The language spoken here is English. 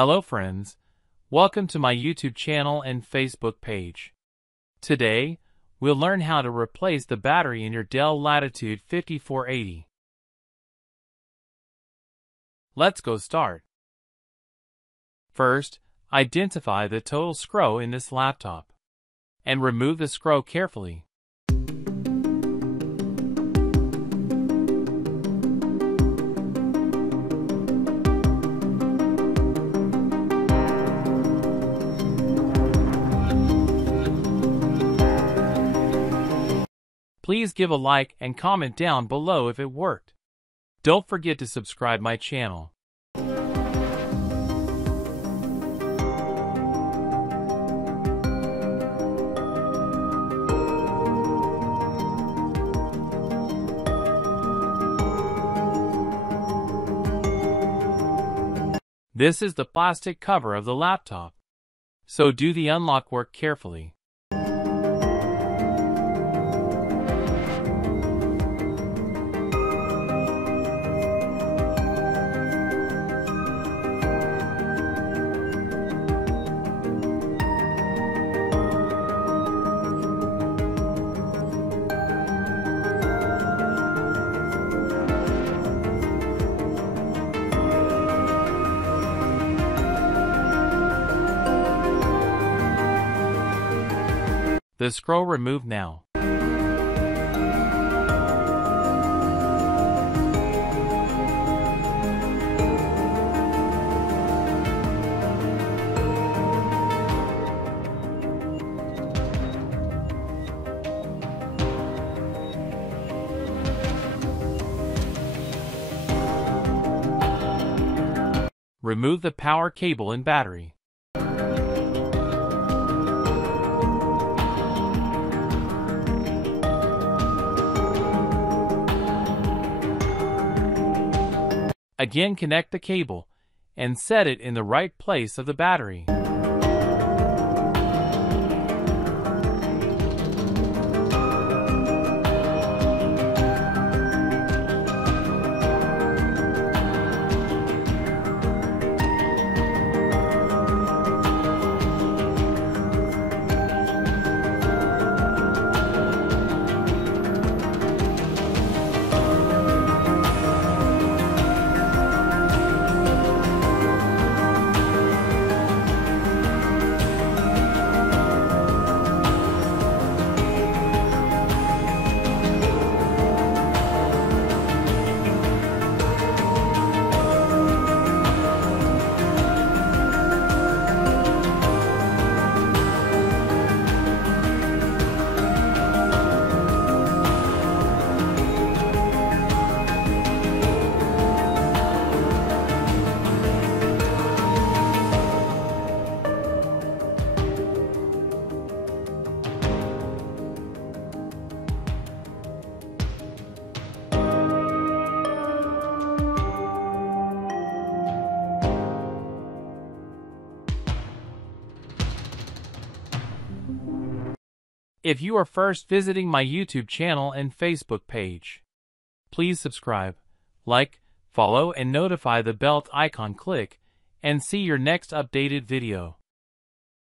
Hello friends, welcome to my YouTube channel and Facebook page. Today, we'll learn how to replace the battery in your Dell Latitude 5480. Let's go start. First, identify the total screw in this laptop, and remove the screw carefully. Please give a like and comment down below if it worked. Don't forget to subscribe my channel. This is the plastic cover of the laptop, so do the unlock work carefully. The screw removed now. Remove the power cable and battery. Again, connect the cable and set it in the right place of the battery. If you are first visiting my YouTube channel and Facebook page, please subscribe, like, follow, and notify the bell icon. Click and see your next updated video.